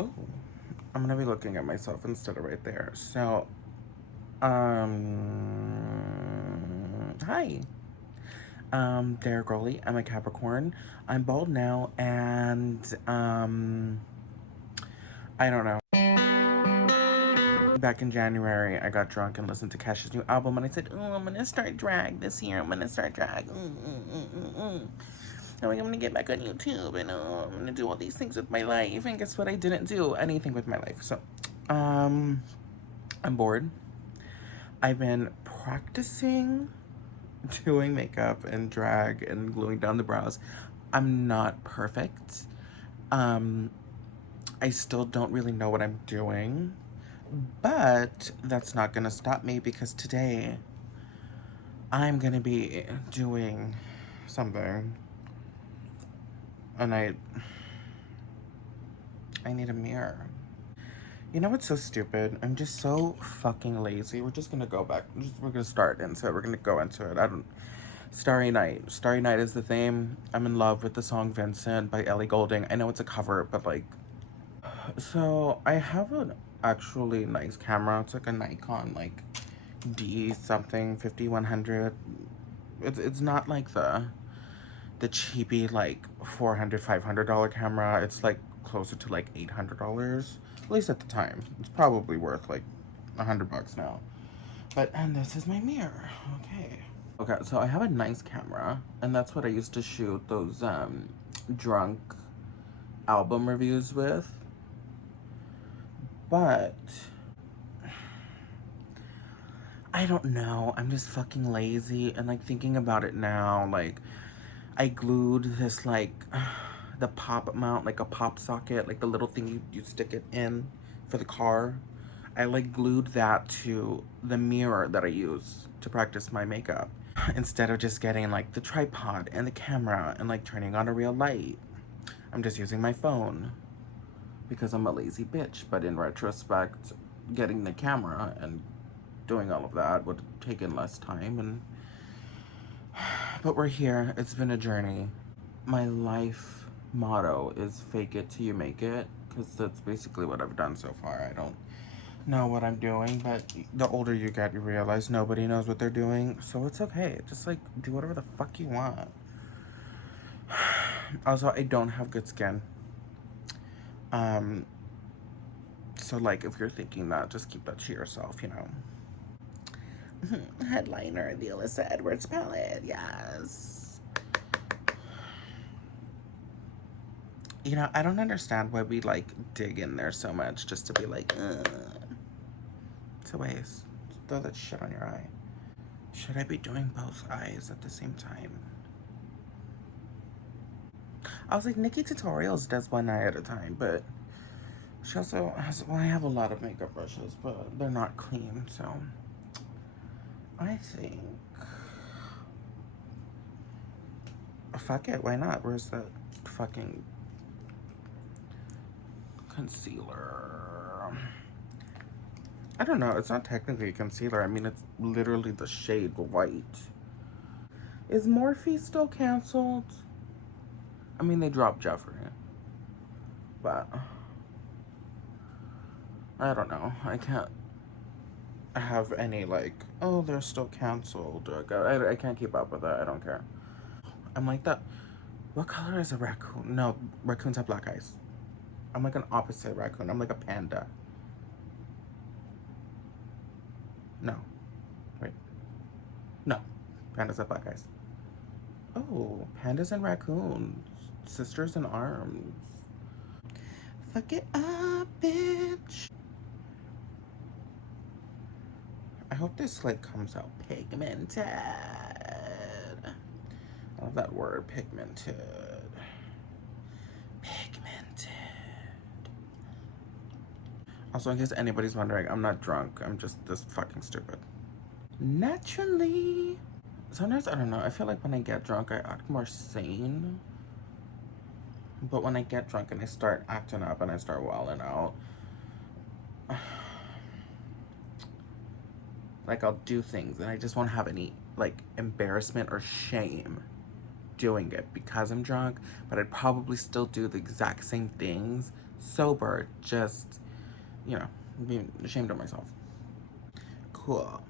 Oh, I'm gonna be looking at myself instead of right there. So, hi. There, girly. I'm a Capricorn. I'm bald now, and, I don't know. Back in January, I got drunk and listened to Cash's new album, and I said, "Oh, I'm gonna start drag this year. I'm gonna start drag. I'm like, I'm gonna get back on YouTube, and I'm gonna do all these things with my life." And guess what? I didn't do anything with my life. So, um, I'm bored. I've been practicing doing makeup and drag and gluing down the brows. I'm not perfect. Um, I still don't really know what I'm doing, but that's not gonna stop me because today I'm gonna be doing something, and I need a mirror. You know what's so stupid? I'm just so fucking lazy. We're just gonna go back. We're gonna start into it. We're gonna go into it. I don't. Starry Night. Starry Night is the theme. I'm in love with the song Vincent by Ellie Goulding. I know it's a cover, but like. So I have an actually nice camera. It's like a Nikon, like D something 5100. It's not like the cheapy like $400 $500 camera. It's like closer to like $800, at least at the time. It's probably worth like $100 now. But and this is my mirror. Okay. Okay, so I have a nice camera, and that's what I used to shoot those drunk album reviews with. But I don't know. I'm just fucking lazy, and like thinking about it now, like I glued this like the pop mount, like a pop socket, like the little thing you stick it in for the car. I like glued that to the mirror that I use to practice my makeup instead of just getting like the tripod and the camera and like turning on a real light. I'm just using my phone because I'm a lazy bitch. But in retrospect, getting the camera and doing all of that would have taken less time. And but we're here. It's been a journey. My life motto is fake it till you make it, because that's basically what I've done so far. I don't know what I'm doing, but the older you get, you realize nobody knows what they're doing, so it's okay. Just like do whatever the fuck you want. Also, I don't have good skin. Um, so like if you're thinking that, just keep that to yourself, you know. Headliner, the Alyssa Edwards palette, yes. You know, I don't understand why we like dig in there so much just to be like, ugh. It's a waste. Throw that shit on your eye. Should I be doing both eyes at the same time? I was like, Nikki Tutorials does one eye at a time, but she also has, well, I have a lot of makeup brushes, but they're not clean, so I think, fuck it, why not? Where's that fucking concealer? I don't know, it's not technically a concealer. I mean, it's literally the shade white. Is Morphe still canceled? I mean, they dropped Jeffrey, but I don't know. I can't have any like, oh, they're still canceled. I can't keep up with that. I don't care. I'm like that. What color is a raccoon? No, raccoons have black eyes. I'm like an opposite raccoon. I'm like a panda. No, wait, no, pandas have black eyes. Oh, pandas and raccoons, sisters in arms. Fuck it up, bitch. I hope this like comes out pigmented. I love that word, pigmented. Pigmented. Also, in case anybody's wondering, I'm not drunk. I'm just this fucking stupid. Naturally. Sometimes, I don't know, I feel like when I get drunk, I act more sane. But when I get drunk and I start acting up and I start wilding out, like I'll do things and I just won't have any like embarrassment or shame. doing it because I'm drunk, but I'd probably still do the exact same things sober, just, you know, being ashamed of myself. Cool.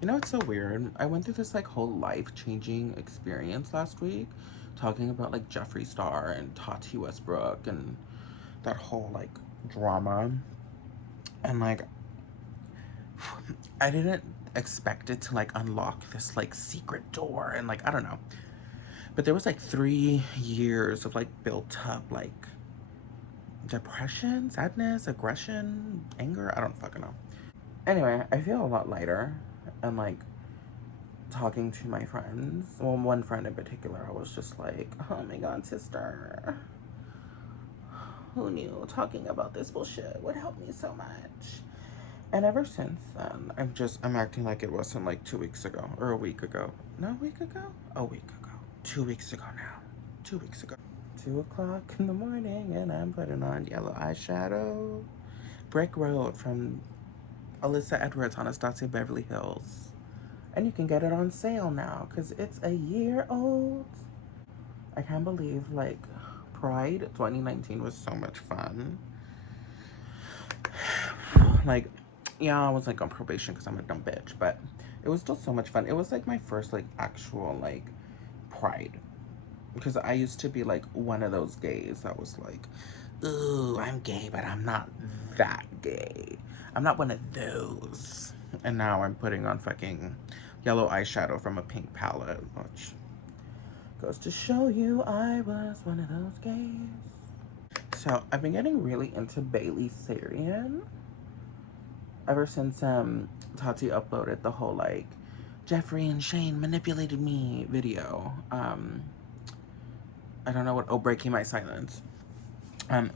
You know, it's so weird. I went through this like whole life-changing experience last week, talking about like Jeffree Star and Tati Westbrook and that whole like drama. And like, I didn't expect it to like unlock this like secret door and like, I don't know. But there was like 3 years of like built up like depression, sadness, aggression, anger. I don't fucking know. Anyway, I feel a lot lighter and like talking to my friends. Well, one friend in particular, I was just like, oh my god, sister. Who knew talking about this bullshit would help me so much? And ever since then, I'm acting like it wasn't like 2 weeks ago or a week ago. No, a week ago? A week ago. 2 weeks ago now. 2 weeks ago. 2 o'clock in the morning and I'm putting on yellow eyeshadow. Brick Road from Alyssa Edwards, Anastasia Beverly Hills. And you can get it on sale now because it's a year old. I can't believe like Pride 2019 was so much fun. Like, yeah, I was like on probation because I'm a dumb bitch, but it was still so much fun. It was like my first like actual like Pride, because I used to be like one of those gays that was like, ooh, I'm gay, but I'm not that gay. I'm not one of those. And now I'm putting on fucking yellow eyeshadow from a pink palette, which goes to show you I was one of those gays. So I've been getting really into Bailey Sarian ever since Tati uploaded the whole like Jeffree and Shane manipulated me video. I don't know what. Oh, breaking my silence. Um,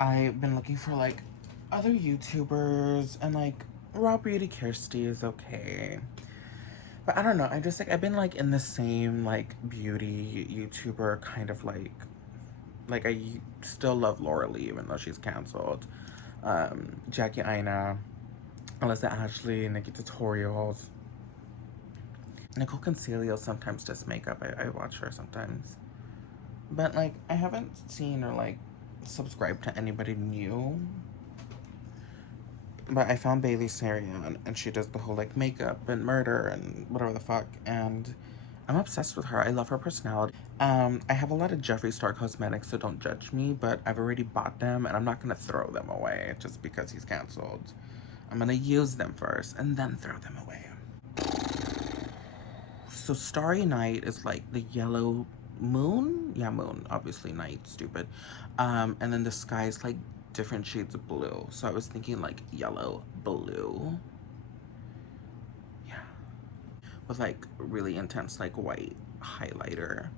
I've been looking for like other YouTubers and like Raw Beauty Kirsty is okay. But I don't know. I just like I've been like in the same like beauty YouTuber kind of like I still love Laura Lee even though she's canceled. Jackie Aina, Alyssa Ashley, Nikki Tutorials. Nicole Concilio sometimes does makeup. I watch her sometimes. But like I haven't seen or like subscribed to anybody new. But I found Bailey Sarian and she does the whole like makeup and murder and whatever the fuck, and I'm obsessed with her. I love her personality. I have a lot of Jeffree Star cosmetics, so don't judge me, but I've already bought them and I'm not gonna throw them away just because he's canceled. I'm gonna use them first and then throw them away. So Starry Night is like the yellow moon? Yeah, moon, obviously night, stupid. And then the sky is like different shades of blue. So I was thinking like yellow, blue. Yeah. With like really intense like white highlighter.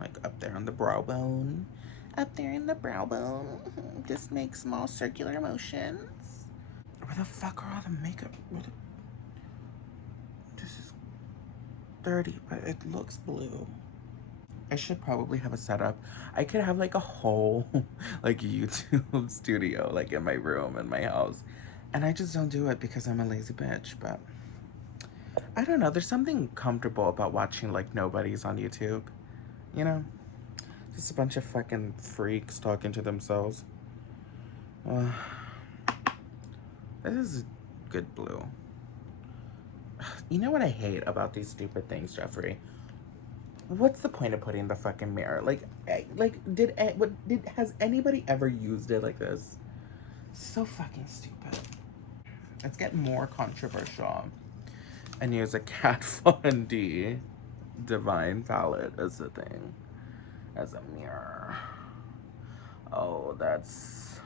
Like up there on the brow bone. Up there in the brow bone. Just make small circular motions. Where the fuck are all the makeup? This is dirty, but it looks blue. I should probably have a setup. I could have like a whole like YouTube studio like in my room in my house. And I just don't do it because I'm a lazy bitch, but I don't know. There's something comfortable about watching like nobodies on YouTube. You know? Just a bunch of fucking freaks talking to themselves. Uh, this is good blue. You know what I hate about these stupid things, Jeffree? What's the point of putting the fucking mirror? Has anybody ever used it like this? So fucking stupid. Let's get more controversial and use a Kat Von D Divine palette as a thing, as a mirror. Oh, that's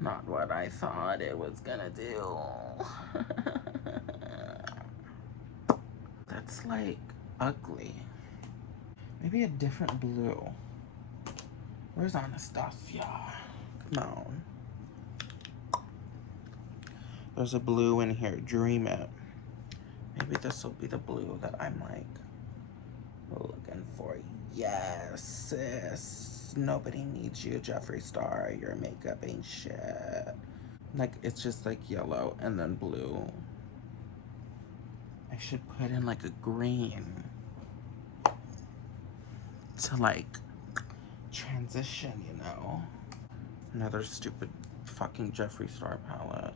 not what I thought it was gonna do. That's like ugly. Maybe a different blue. Where's Anastasia? Come on. There's a blue in here. Dream it. Maybe this will be the blue that I'm like looking for. Yes, sis. Nobody needs you, Jeffree Star. Your makeup ain't shit. Like, it's just like yellow and then blue. I should put in like a green. to like transition, you know. Another stupid fucking Jeffree Star palette.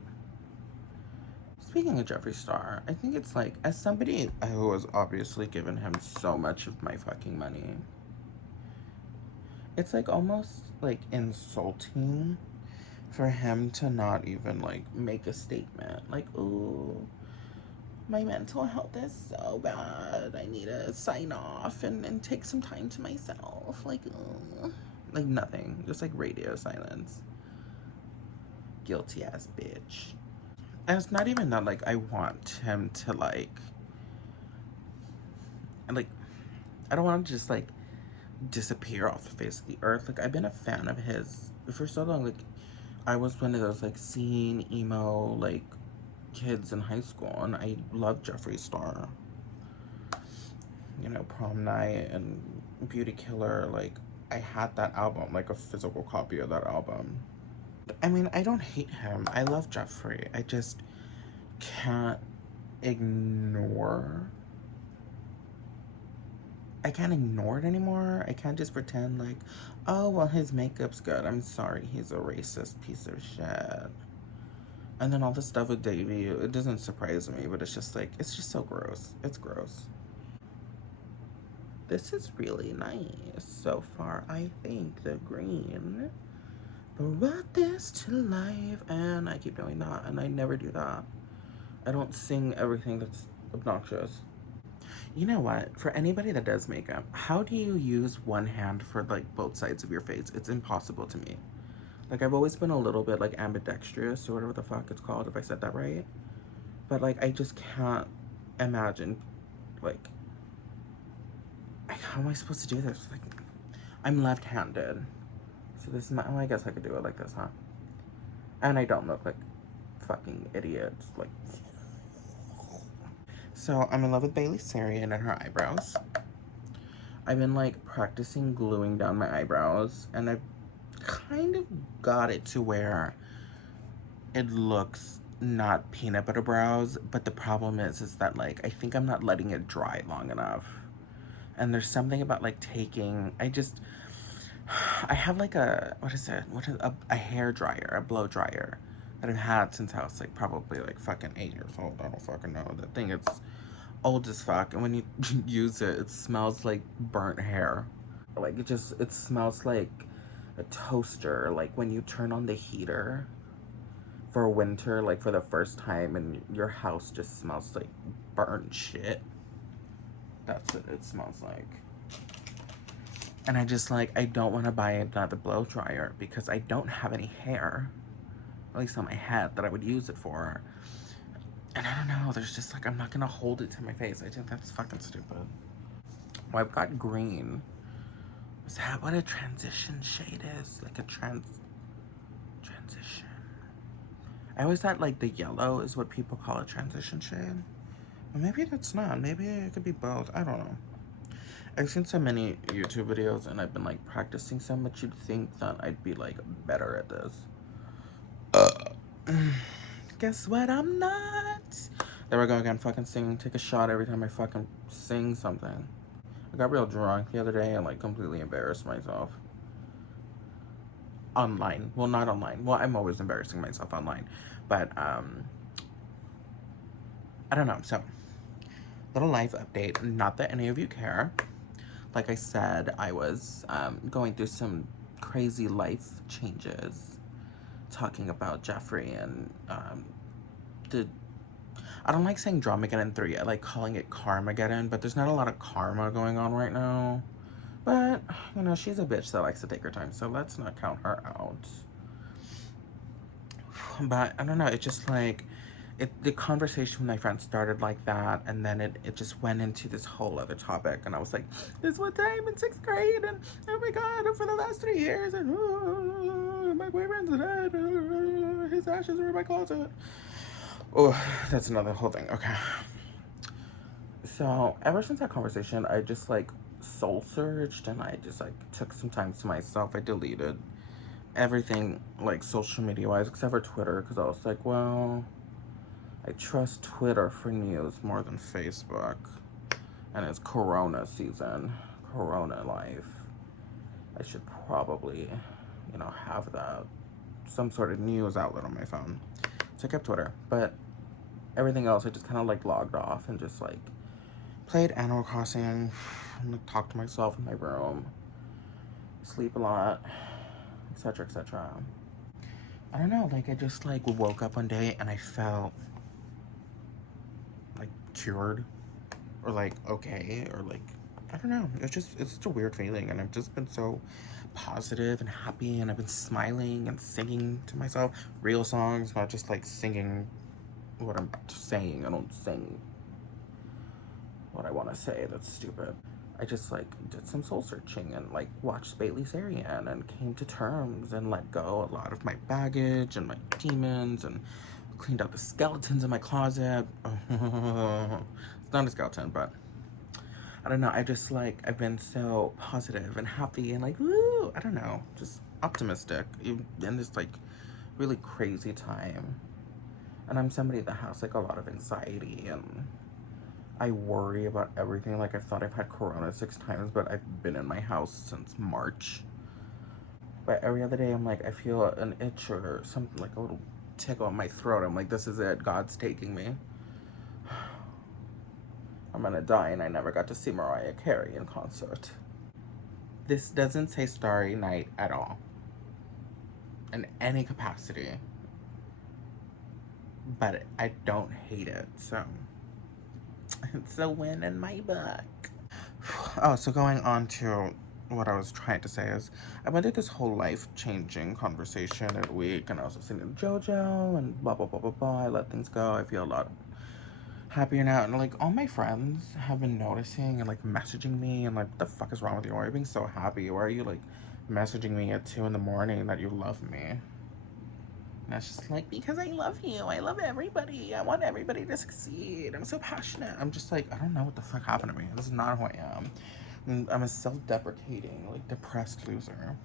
Speaking of Jeffree Star, I think it's like, as somebody who has obviously given him so much of my fucking money, it's like almost like insulting for him to not even like make a statement. Like, ooh, my mental health is so bad. I need to sign off and take some time to myself. Like nothing. Just like radio silence. Guilty ass bitch. And it's not even that like I want him to like I don't want to just like disappear off the face of the earth. Like I've been a fan of his for so long. Like I was one of those like scene emo like kids in high school, and I loved Jeffree Star. You know, Prom Night and Beauty Killer. Like I had that album, like a physical copy of that album. I mean, I don't hate him. I love Jeffree. I just can't ignore I can't ignore it anymore. I can't just pretend like, oh, well, his makeup's good. I'm sorry, he's a racist piece of shit. And then all the stuff with Davey, it doesn't surprise me, but it's just like, it's just so gross. It's gross. This is really nice so far, I think. The green brought this to life, and I keep doing that, and I never do that. I don't sing everything that's obnoxious. You know what? For anybody that does makeup, how do you use one hand for like both sides of your face? It's impossible to me. Like I've always been a little bit like ambidextrous or whatever the fuck it's called, if I said that right. But like I just can't imagine like how am I supposed to do this? Like I'm left-handed. So this is my, oh, I guess I could do it like this, huh? And I don't look like fucking idiots. Like, so I'm in love with Bailey Sarian and her eyebrows. I've been like practicing gluing down my eyebrows, and I've kind of got it to where it looks not peanut butter brows, but the problem is that like I think I'm not letting it dry long enough. And there's something about like taking, I have like a, what is it? What is a hair dryer, a blow dryer that I've had since I was like probably like fucking 8 years old. I don't fucking know. That thing, it's old as fuck, and when you use it, it smells like burnt hair. Like it smells like a toaster. Like when you turn on the heater for winter, like for the first time, and your house just smells like burnt shit. That's what it smells like. And I just like, I don't want to buy another blow dryer because I don't have any hair, at least on my head, that I would use it for. And I don't know, there's just like, I'm not gonna hold it to my face. I think that's fucking stupid. Well, I've got green. Is that what a transition shade is? Like a transition. I always thought like the yellow is what people call a transition shade. But maybe that's not. Maybe it could be both. I don't know. I've seen so many YouTube videos and I've been like practicing so much, you'd think that I'd be like better at this. Guess what? I'm not. There we go again, fucking singing. Take a shot every time I fucking sing something. I got real drunk the other day and like completely embarrassed myself. Online. Well, not online. Well, I'm always embarrassing myself online. But, I don't know. So, little life update. Not that any of you care. Like I said, I was going through some crazy life changes. Talking about Jeffree and I don't like saying Dramageddon 3. I like calling it Karmageddon, but there's not a lot of karma going on right now. But, you know, she's a bitch that likes to take her time, so let's not count her out. But, I don't know, it just like, the conversation with my friend started like that, and then it just went into this whole other topic, and I was like, this one time in 6th grade, and oh my god, for the last 3 years, and my boyfriend's dead, his ashes are in my closet. Oh, that's another whole thing. Okay. So, ever since that conversation, I just like soul searched and I just like took some time to myself. I deleted everything like social media wise except for Twitter because I was like, well, I trust Twitter for news more than Facebook. And it's Corona season. Corona life, I should probably, have that, some sort of news outlet on my phone. So I kept Twitter, but everything else I just kind of like logged off and just like played Animal Crossing, and, like, talked to myself in my room, sleep a lot, etc., etc. I don't know, like I just like woke up one day and I felt like cured or like okay or like I don't know. It's just a weird feeling, and I've just been so positive and happy, and I've been smiling and singing to myself real songs, not just like singing what I'm saying. I don't sing what I want to say. That's stupid. I just like did some soul searching and like watched Bailey Sarian and came to terms and let go a lot of my baggage and my demons and cleaned out the skeletons in my closet. It's not a skeleton, but I don't know. I just like I've been so positive and happy and like woo. I don't know, just optimistic in this like really crazy time. And I'm somebody that has like a lot of anxiety and I worry about everything. Like I thought I've had corona 6 times, but I've been in my house since March. But every other day I'm like I feel an itch or something, like a little tickle in my throat. I'm like, this is it. God's taking me. I'm gonna die, and I never got to see Mariah Carey in concert. This doesn't say Starry Night at all, in any capacity, but I don't hate it, so it's a win in my book. Oh, so going on to what I was trying to say is, I went through this whole life-changing conversation in a week, and I was listening to JoJo, and blah, blah, blah, blah, blah. I let things go. I feel a lot happier now, and like all my friends have been noticing and like messaging me and like, what the fuck is wrong with you? Why are you being so happy? Why are you like messaging me at 2 in the morning that you love me? And I was just like, because I love you. I love everybody. I want everybody to succeed. I'm so passionate. I'm just like, I don't know what the fuck happened to me. This is not who I am. I'm a self-deprecating, like depressed loser.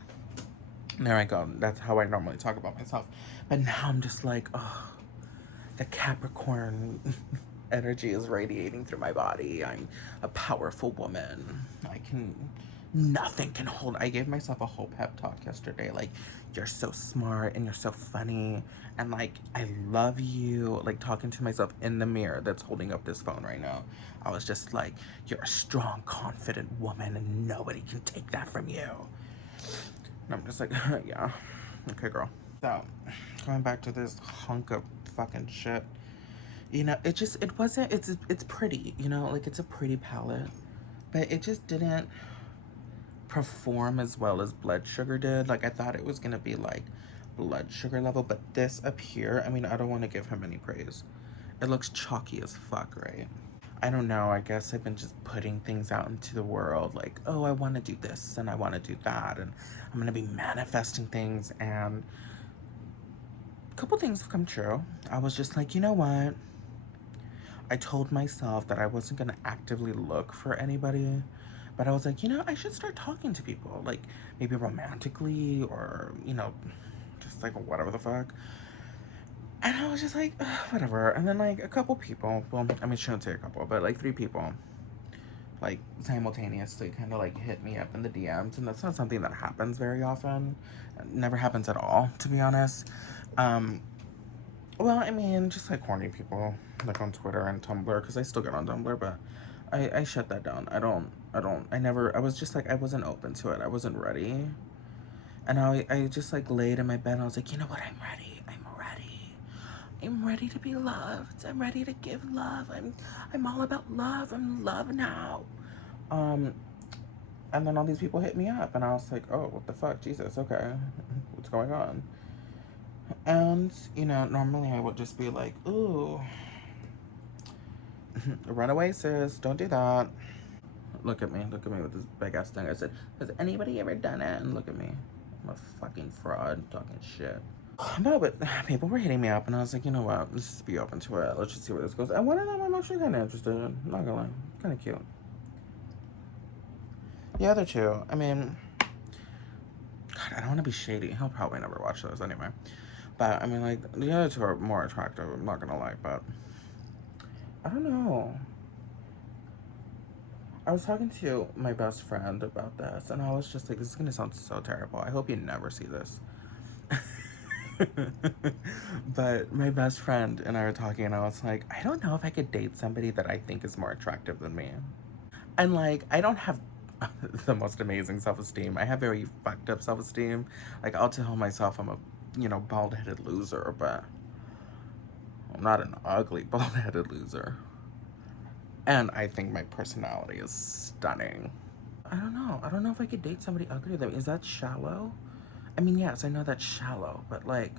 And there I go. That's how I normally talk about myself. But now I'm just like, oh, the Capricorn energy is radiating through my body. I'm a powerful woman. Nothing can hold. I gave myself a whole pep talk yesterday. Like, you're so smart and you're so funny. And like, I love you. Like, talking to myself in the mirror that's holding up this phone right now. I was just like, you're a strong, confident woman and nobody can take that from you. And I'm just like, yeah. Okay, girl. So, going back to this hunk of fucking shit. It wasn't, it's pretty, like it's a pretty palette, but it just didn't perform as well as Blood Sugar did. Like I thought it was gonna be like Blood Sugar level, but this up here, I mean, I don't want to give him any praise. It looks chalky as fuck, right? I don't know, I guess I've been just putting things out into the world, like, oh, I want to do this and I want to do that, and I'm gonna be manifesting things, and a couple things have come true. I was just like, you know what? I told myself that I wasn't gonna actively look for anybody, but I was like, I should start talking to people, like maybe romantically or, just like whatever the fuck. And I was just like, ugh, whatever. And then like a couple people, well, I mean, shouldn't say a couple, but like 3 people, like simultaneously kind of like hit me up in the DMs, and that's not something that happens very often. It never happens at all, to be honest. Well, I mean, just like horny people, like on Twitter and Tumblr, because I still get on Tumblr, but I shut that down. I was just like, I wasn't open to it. I wasn't ready. And I just like laid in my bed and I was like, you know what? I'm ready. I'm ready. I'm ready to be loved. I'm ready to give love. I'm all about love. I'm in love now. Um, and then all these people hit me up and I was like, oh, what the fuck? Jesus, okay. What's going on? And, normally I would just be like, ooh, run away, sis. Don't do that. Look at me with this big ass thing. I said, has anybody ever done it? And look at me. I'm a fucking fraud talking shit. No, but people were hitting me up and I was like, you know what? Let's just be open to it. Let's just see where this goes. And one of them I'm actually kind of interested in. I'm not gonna lie. It's kind of cute. The other two, I mean, God, I don't want to be shady. He'll probably never watch those anyway. But, I mean, like, the other two are more attractive, I'm not gonna lie, but I don't know. I was talking to my best friend about this, and I was just like, this is gonna sound so terrible. I hope you never see this. But my best friend and I were talking, and I was like, I don't know if I could date somebody that I think is more attractive than me. And like, I don't have the most amazing self esteem. I have very fucked up self esteem. Like, I'll tell myself I'm a, bald headed loser, but I'm not an ugly bald headed loser. And I think my personality is stunning. I don't know. I don't know if I could date somebody uglier than me. Is that shallow? I mean, yes, I know that's shallow, but like,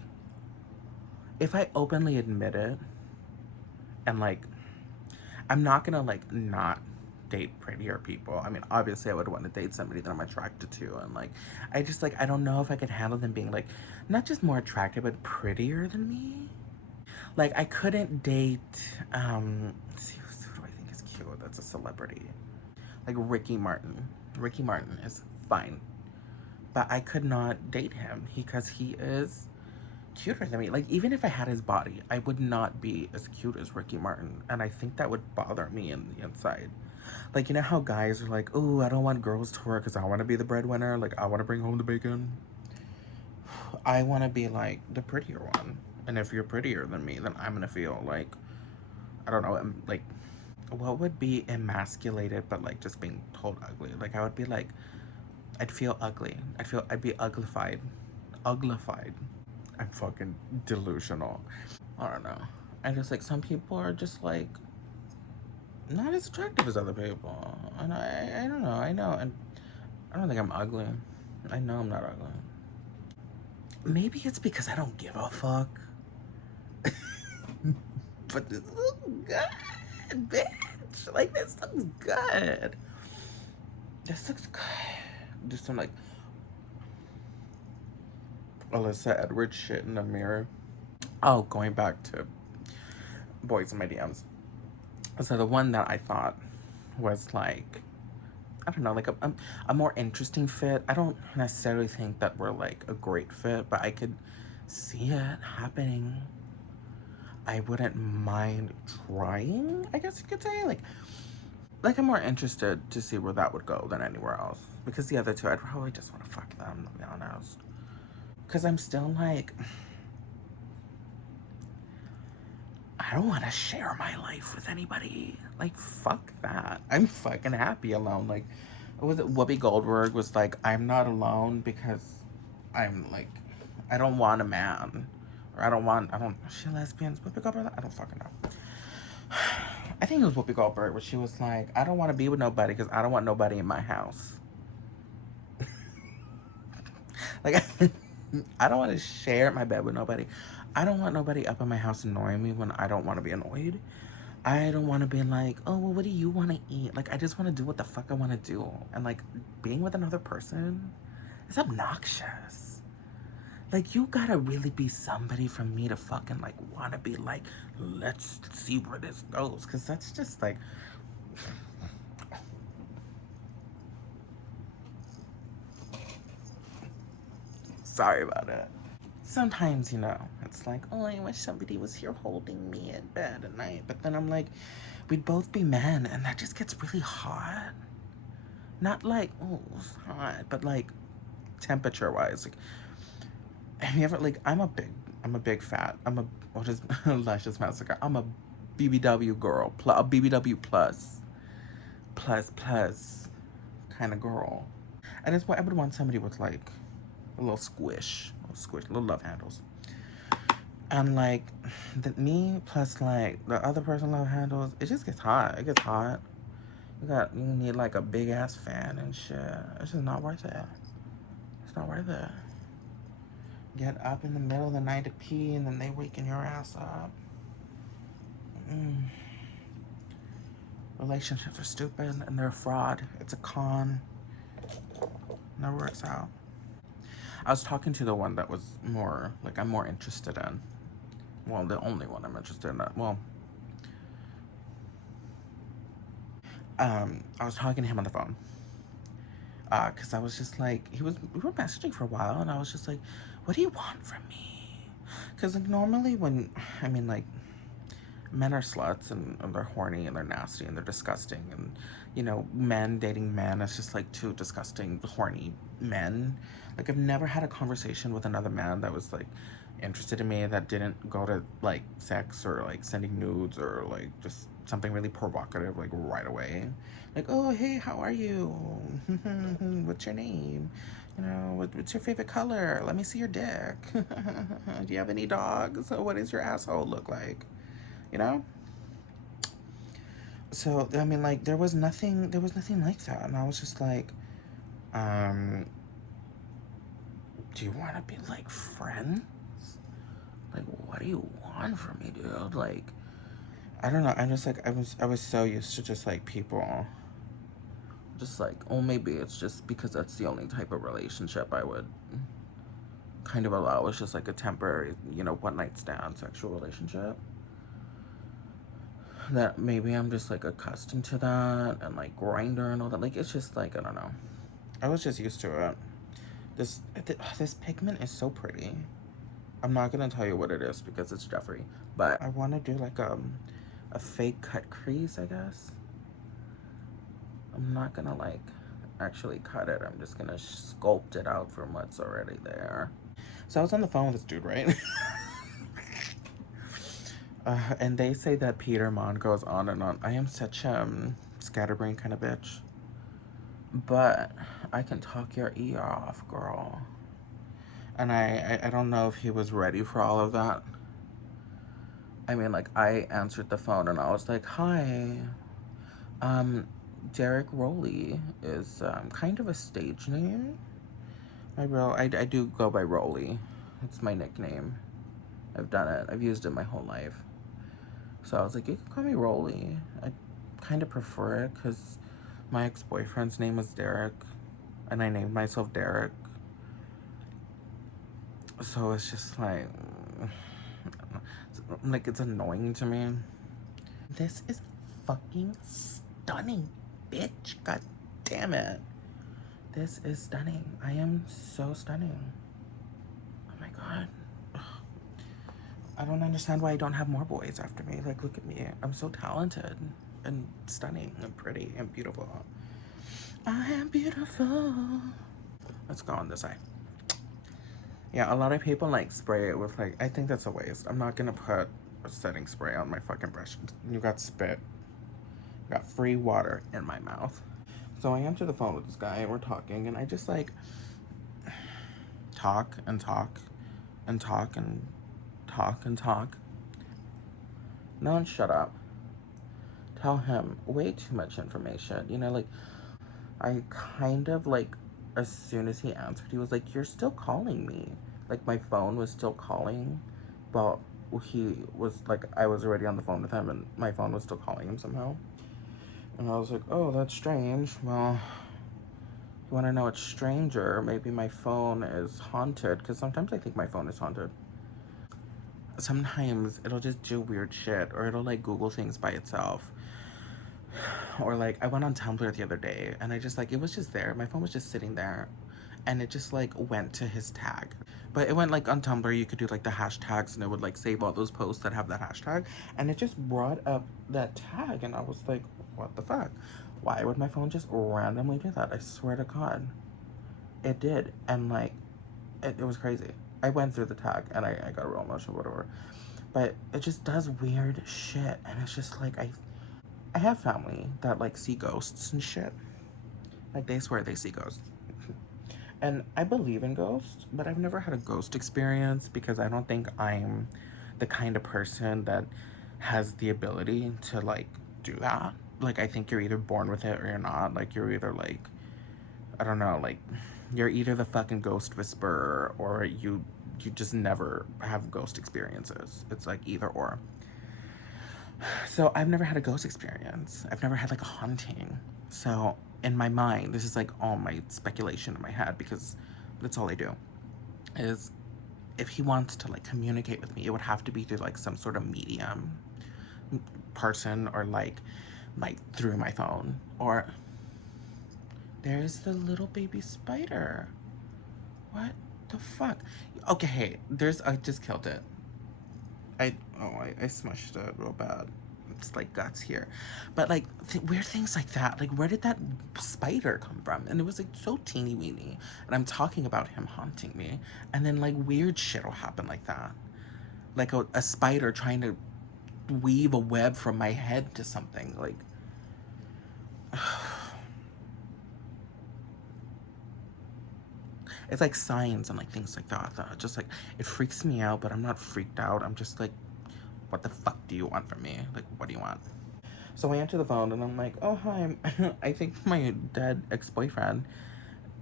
if I openly admit it, and like, I'm not gonna like not date prettier people. I mean, obviously, I would want to date somebody that I'm attracted to, and like, I just like, I don't know if I could handle them being like, not just more attractive, but prettier than me. Like, I couldn't date, let's see, who do I think is cute? That's a celebrity. Like Ricky Martin. Ricky Martin is fine, but I could not date him because he is cuter than me. Like, even if I had his body, I would not be as cute as Ricky Martin, and I think that would bother me in the inside. Like, you know how guys are like, oh, I don't want girls to work because I want to be the breadwinner. Like, I want to bring home the bacon. I want to be like the prettier one. And if you're prettier than me, then I'm gonna feel like, I don't know, like, what would be emasculated but like just being told ugly? Like, I would be like, I'd feel ugly. I'd be uglified. Uglified. I'm fucking delusional. I don't know. I just like, some people are just like not as attractive as other people. And I don't know. I know. And I don't think I'm ugly. I know I'm not ugly. Maybe it's because I don't give a fuck. But this looks good, bitch. Like, this looks good. This looks good. Just some like Alyssa Edwards shit in the mirror. Oh, going back to boys in my DMs. So the one that I thought was like, I don't know, like a more interesting fit. I don't necessarily think that we're like a great fit, but I could see it happening. I wouldn't mind trying, I guess you could say. Like I'm more interested to see where that would go than anywhere else. Because the other two, I'd probably just want to fuck them, to be honest. Because I'm still like, I don't want to share my life with anybody. Like, fuck that. I'm fucking happy alone. Like, was it Whoopi Goldberg was like, I'm not alone because I'm like, I don't want a man. Or I don't, is she lesbian? Whoopi Goldberg? I don't fucking know. I think it was Whoopi Goldberg where she was like, I don't want to be with nobody because I don't want nobody in my house. Like, I don't want to share my bed with nobody. I don't want nobody up in my house annoying me when I don't want to be annoyed. I don't want to be like, oh, well, what do you want to eat? Like, I just want to do what the fuck I want to do. And, like, being with another person is obnoxious. Like, you gotta really be somebody for me to fucking, like, want to be like, let's see where this goes. Because that's just, like... Sorry about it. Sometimes, it's like, oh, I wish somebody was here holding me in bed at night. But then I'm like, we'd both be men, and that just gets really hot. Not like, oh, it's hot, but like temperature-wise. Like, have you ever, like, I'm a big fat, what is, Luscious Massacre. I'm a BBW girl, a BBW plus kind of girl. And that's why I would want somebody with, like, a little squish, little love handles. And like me plus like the other person love handles, it just gets hot. It gets hot. You need like a big ass fan and shit. It's just not worth it. It's not worth it. Get up in the middle of the night to pee and then they waking your ass up. Relationships are stupid and they're a fraud. It's a con. Never works out. I was talking to the one that was more like I'm more interested in. Well, the only one I'm interested in. Well, I was talking to him on the phone. Cause I was just like, we were messaging for a while, and I was just like, what do you want from me? Cause like normally when, I mean like, men are sluts, and they're horny and they're nasty and they're disgusting, and you know, men dating men is just like two disgusting horny men. Like, I've never had a conversation with another man that was like interested in me, that didn't go to like sex or like sending nudes or like just something really provocative like right away. Like, oh hey, how are you? What's your name? You know, what's your favorite color? Let me see your dick. Do you have any dogs? What does your asshole look like? You know? So I mean, like, there was nothing like that, and I was just like, um, do you want to be like friends? Like, what do you want from me, dude? Like, I don't know. I'm just like, I was so used to just like people, just like, oh, maybe it's just because that's the only type of relationship I would kind of allow. It's just like a temporary, you know, one night stand sexual relationship. That maybe I'm just like accustomed to that, and like grinder and all that. Like, it's just like, I don't know. I was just used to it. This pigment is so pretty. I'm not gonna tell you what it is because it's Jeffrey, but I want to do like a fake cut crease, I guess. I'm not gonna like actually cut it. I'm just gonna sculpt it out from what's already there. So I was on the phone with this dude, right? And they say that Peter Mon goes on and on. I am such a scatterbrain kind of bitch, but I can talk your ear off, girl. And I don't know if he was ready for all of that. I mean, like, I answered the phone and I was like, hi, um, Derek Rowley is kind of a stage name. I do go by Rowley. It's my nickname. I've done it. I've used it my whole life. So I was like, you can call me Rowley. I kind of prefer it because my ex-boyfriend's name was Derek, and I named myself Derek. So it's just like it's annoying to me. This is fucking stunning, bitch. God damn it. This is stunning. I am so stunning. Oh my god. I don't understand why I don't have more boys after me. Like, look at me. I'm so talented and stunning and pretty and beautiful. I am beautiful. Let's go on this side. Yeah, a lot of people like spray it with like, I think that's a waste. I'm not gonna put a setting spray on my fucking brush. You got spit. Got free water in my mouth. So I answer the phone with this guy and we're talking, and I just like talk and talk and talk and talk and talk. No one shut up. Tell him way too much information. You know, like, I kind of like, as soon as he answered, he was like, you're still calling me. Like, my phone was still calling, but he was like, I was already on the phone with him and my phone was still calling him somehow. And I was like, oh, that's strange. Well, you want to know what's stranger? Maybe my phone is haunted, because sometimes I think my phone is haunted. Sometimes it'll just do weird shit, or it'll like Google things by itself. Or like, I went on Tumblr the other day and I just like, it was just there. My phone was just sitting there and it just like went to his tag. But it went like on Tumblr, you could do like the hashtags and it would like save all those posts that have that hashtag. And it just brought up that tag and I was like, what the fuck? Why would my phone just randomly do that? I swear to God. It did. And like, it was crazy. I went through the tag and I got a real emotional, whatever. But it just does weird shit. And it's just like, I have family that like see ghosts and shit. Like, they swear they see ghosts. And I believe in ghosts, but I've never had a ghost experience because I don't think I'm the kind of person that has the ability to like do that. Like, I think you're either born with it or you're not. Like, you're either like, I don't know, like, you're either the fucking ghost whisperer or you just never have ghost experiences. It's like either or. So I've never had a ghost experience. I've never had like a haunting. So in my mind, this is like all my speculation in my head because that's all I do. Is if he wants to like communicate with me, it would have to be through like some sort of medium person, or like through my phone. Or there's the little baby spider. What the fuck? Okay, hey, I just killed it. I smushed it real bad. It's like guts here. But like weird things like that. Like where did that spider come from? And it was like so teeny weeny. And I'm talking about him haunting me. And then like weird shit will happen like that. Like a spider trying to weave a web from my head to something. Like it's like signs and like things like that just like it freaks me out, but I'm not freaked out. I'm just like, what the fuck do you want from me? Like, what do you want? So I answer the phone and I'm like, oh hi, I think my dead ex-boyfriend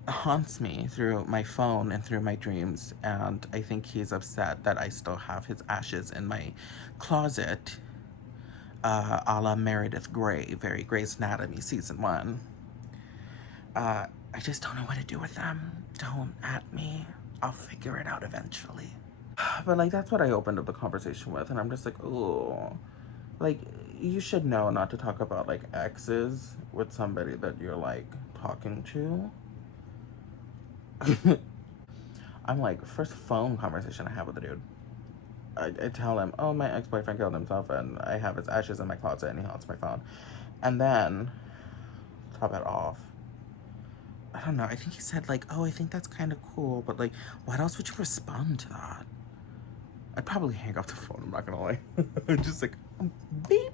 haunts me through my phone and through my dreams, and I think he's upset that I still have his ashes in my closet, a la Meredith Grey, very Grey's Anatomy season 1. I just don't know what to do with them. Don't at me. I'll figure it out eventually. But like that's what I opened up the conversation with, and I'm just like, oh, like you should know not to talk about like exes with somebody that you're like talking to. I'm like, first phone conversation I have with the dude, I tell him, oh, my ex-boyfriend killed himself and I have his ashes in my closet and he haunts my phone. And then top it off, I don't know, I think he said like, oh, I think that's kind of cool, but like what else would you respond to that? I'd probably hang up the phone, I'm not gonna lie. Just like, beep.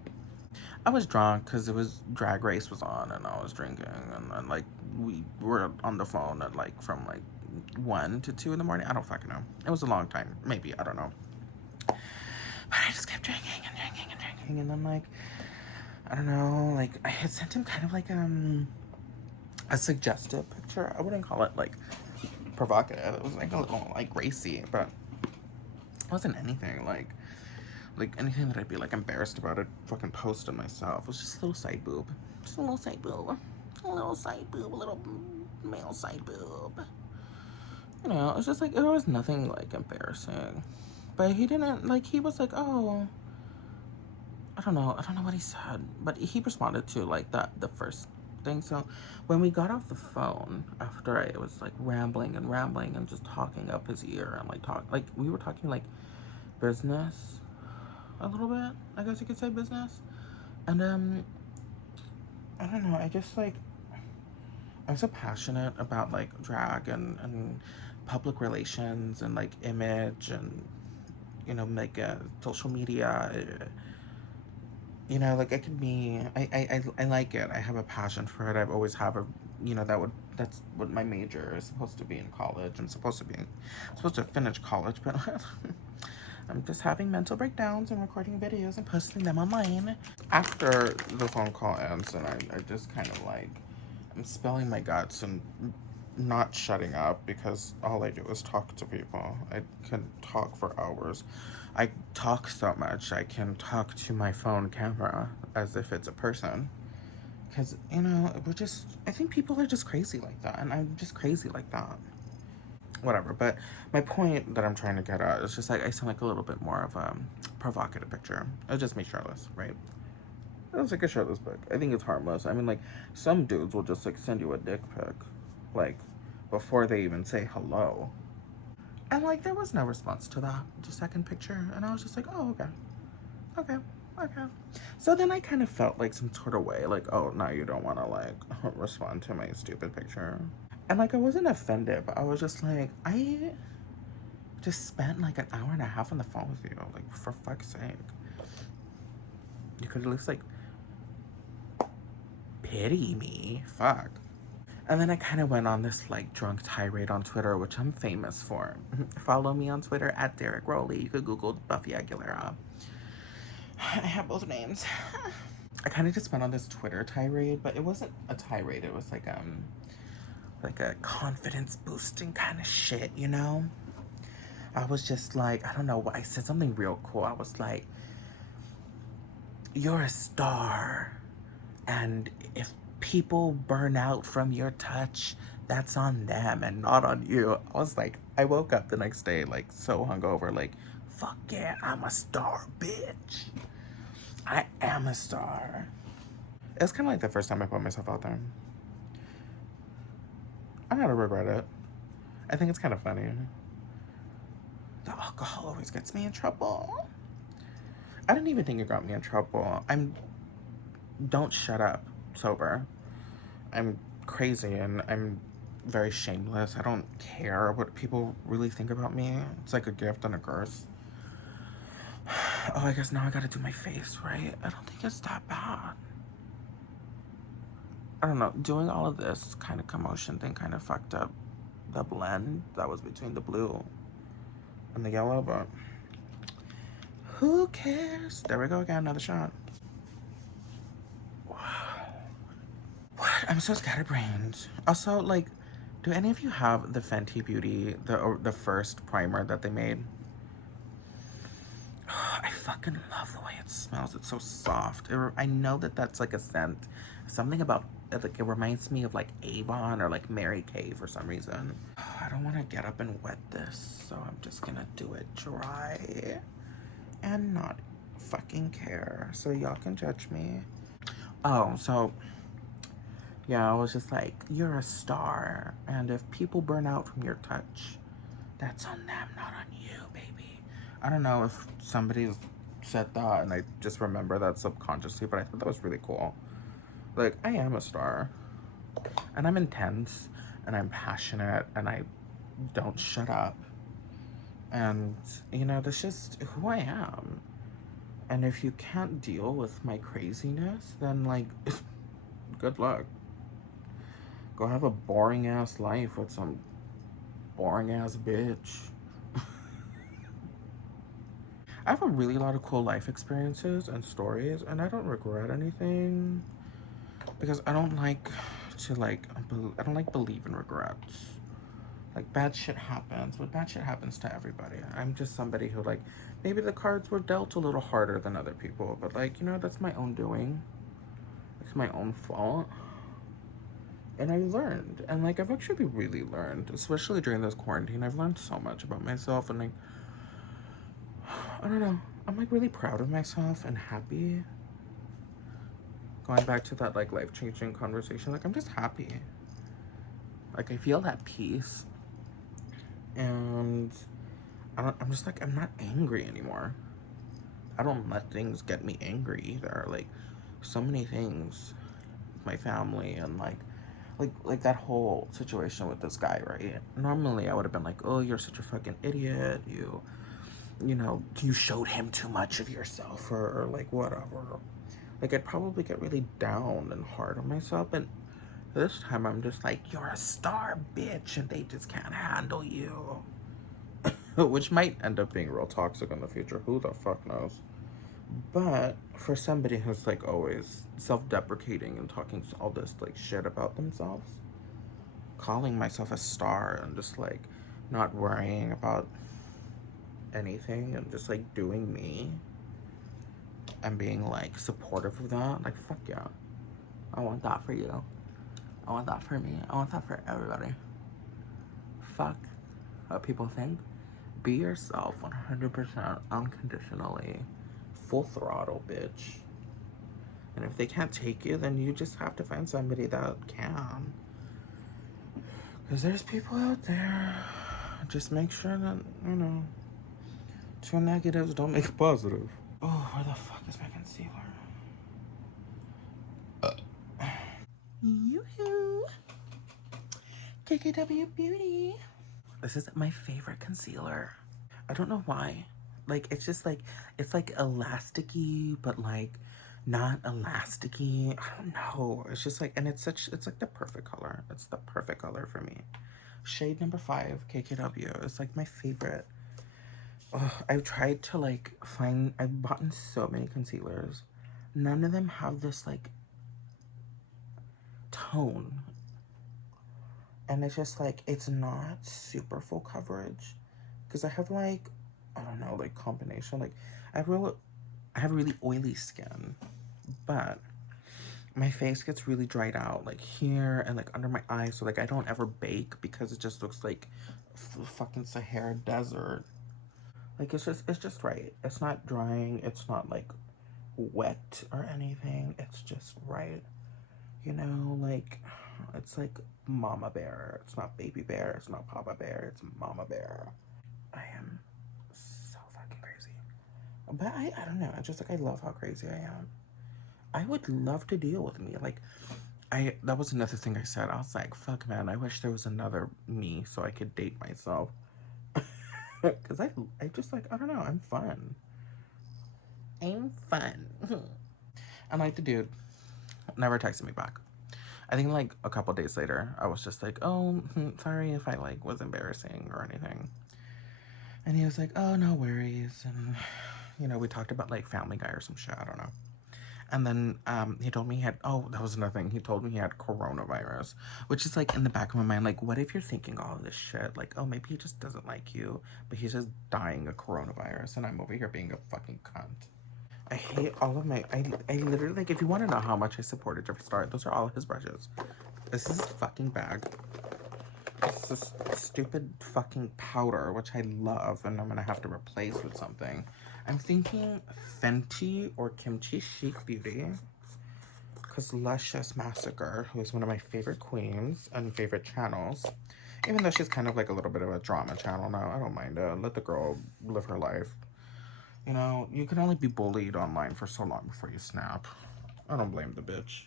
I was drunk because it was Drag Race was on and I was drinking, and like we were on the phone at like from like 1 to 2 in the morning. I don't fucking know. It was a long time, maybe, I don't know. But I just kept drinking and drinking and drinking, and then like I don't know, like I had sent him kind of like a suggestive picture. I wouldn't call it like provocative. It was like a little like racy, but it wasn't anything like anything that I'd be like embarrassed about. I'd fucking post it myself. It was just a little side boob. Just a little side boob. A little side boob. A little male side boob. You know, it's just like, it was nothing like embarrassing. But he didn't, like, he was like, oh, I don't know what he said. But he responded to like the first thing. So when we got off the phone, after I was like rambling and just talking up his ear and like we were talking like business a little bit, I guess you could say business. And I don't know, I just like I'm so passionate about like drag and public relations and like image and like social media. You know, like it could be I like it. I have a passion for it. I've always have a that's what my major is supposed to be in college. I'm supposed to finish college, but I'm just having mental breakdowns and recording videos and posting them online. After the phone call ends, and I just kind of like, I'm spilling my guts and not shutting up because all I do is talk to people. I can talk for hours. I talk so much, I can talk to my phone camera as if it's a person. Because, I think people are just crazy like that, and I'm just crazy like that. Whatever, but my point that I'm trying to get at is just like I sound like a little bit more of a provocative picture. It just me shirtless, right? It looks like a shirtless pic. I think it's harmless. I mean, like, some dudes will just like send you a dick pic, like, before they even say hello. And like there was no response to that, the second picture, and I was just like, oh, okay. Okay. So then I kind of felt like some sort of way, like, oh, now you don't want to like respond to my stupid picture. And like I wasn't offended, but I was just like, I just spent like an hour and a half on the phone with you, like, for fuck's sake. You could at least like pity me. Fuck. And then I kind of went on this like drunk tirade on Twitter, which I'm famous for. Follow me on Twitter at Derek Rowley. You could Google Buffy Aguilera. I have both names. I kind of just went on this Twitter tirade, but it wasn't a tirade. It was like a confidence boosting kind of shit, you know? I was just like, I don't know, I said something real cool. I was like, you're a star, and if people burn out from your touch, that's on them and not on you. I was like, I woke up the next day like so hungover, like, fuck yeah, I'm a star, bitch. I am a star. It was kind of like the first time I put myself out there. I don't regret it. I think it's kind of funny. The alcohol always gets me in trouble. I didn't even think it got me in trouble. Don't shut up, sober. I'm crazy and I'm very shameless. I don't care what people really think about me. It's like a gift and a curse. Oh, I guess now I gotta do my face, right? I don't think it's that bad. I don't know. Doing all of this kind of commotion thing kind of fucked up the blend that was between the blue and the yellow, but who cares? There we go again, another shot. What? I'm so scatterbrained. Also, like, do any of you have the Fenty Beauty, the first primer that they made? I fucking love the way it smells. It's so soft. I know that that's like a scent. Something about it, like, it reminds me of like Avon or like Mary Kay for some reason. I don't want to get up and wet this, so I'm just gonna do it dry and not fucking care. So y'all can judge me. Oh, so yeah, I was just like, you're a star, and if people burn out from your touch, that's on them, not on you, baby. I don't know if somebody said that and I just remember that subconsciously, but I thought that was really cool. Like, I am a star, and I'm intense, and I'm passionate, and I don't shut up. And, you know, that's just who I am. And if you can't deal with my craziness, then, like, good luck. Go have a boring ass life with some boring ass bitch. I have a really lot of cool life experiences and stories, and I don't regret anything because I don't like to I don't like believe in regrets. Like, bad shit happens, but bad shit happens to everybody. I'm just somebody who, like, maybe the cards were dealt a little harder than other people, but, like, you know, that's my own doing. It's my own fault. And I learned, and, like, I've actually really learned, especially during this quarantine. I've learned so much about myself, and, like, I don't know. I'm, like, really proud of myself and happy. Going back to that, like, life-changing conversation, like, I'm just happy. Like, I feel that peace. And I'm just, like, I'm not angry anymore. I don't let things get me angry either. Like, so many things with my family and, like that whole situation with this guy, right? Normally, I would have been like, oh, you're such a fucking idiot. You know, you showed him too much of yourself, or like, whatever. Like, I'd probably get really down and hard on myself, and this time I'm just like, you're a star, bitch, and they just can't handle you. Which might end up being real toxic in the future. Who the fuck knows? But for somebody who's like always self-deprecating and talking all this like shit about themselves, calling myself a star and just like not worrying about anything and just like doing me and being like supportive of that, like, fuck yeah. I want that for you. I want that for me. I want that for everybody. Fuck what people think. Be yourself 100% unconditionally. Full throttle, bitch. And if they can't take you, then you just have to find somebody that can. Because there's people out there. Just make sure that, you know, two negatives don't make a positive. Oh, where the fuck is my concealer? Yoo-hoo! GRWM Beauty. This is my favorite concealer. I don't know why. Like, it's just like, it's like elasticy, but like not elasticy. I don't know. It's just like, and it's like the perfect color. It's the perfect color for me. Shade number 5, KKW. It's like my favorite. Ugh, I've tried to like I've bought so many concealers. None of them have this like tone. And it's just like, it's not super full coverage. Because I have like, I don't know, like combination. Like, I have really oily skin. But my face gets really dried out, like here and like under my eyes. So like I don't ever bake because it just looks like fucking Sahara Desert. Like, it's just right. It's not drying. It's not like wet or anything. It's just right. You know, like, it's like Mama Bear. It's not Baby Bear. It's not Papa Bear. It's Mama Bear. I am so fucking crazy. But I don't know. I just like I love how crazy I am. I would love to deal with me. Like that was another thing I said. I was like, fuck man, I wish there was another me so I could date myself. Cause I just like I don't know, I'm fun. I'm fun. And like the dude never texted me back. I think like a couple days later, I was just like, oh, sorry if I like was embarrassing or anything. And he was like, oh, no worries. And, we talked about like Family Guy or some shit. I don't know. And then he told me he had, oh, that was another thing. He told me he had coronavirus, which is like in the back of my mind, like, what if you're thinking all this shit? Like, oh, maybe he just doesn't like you, but he's just dying of coronavirus, and I'm over here being a fucking cunt. I hate all of my. I literally, like, if you want to know how much I supported Jefferson Star, those are all his brushes. This is his fucking bag. It's this stupid fucking powder, which I love, and I'm gonna have to replace with something. I'm thinking Fenty or Kimchi Chic Beauty. Because Luscious Massacre, who is one of my favorite queens and favorite channels, even though she's kind of like a little bit of a drama channel now, I don't mind it. Let the girl live her life. You can only be bullied online for so long before you snap. I don't blame the bitch.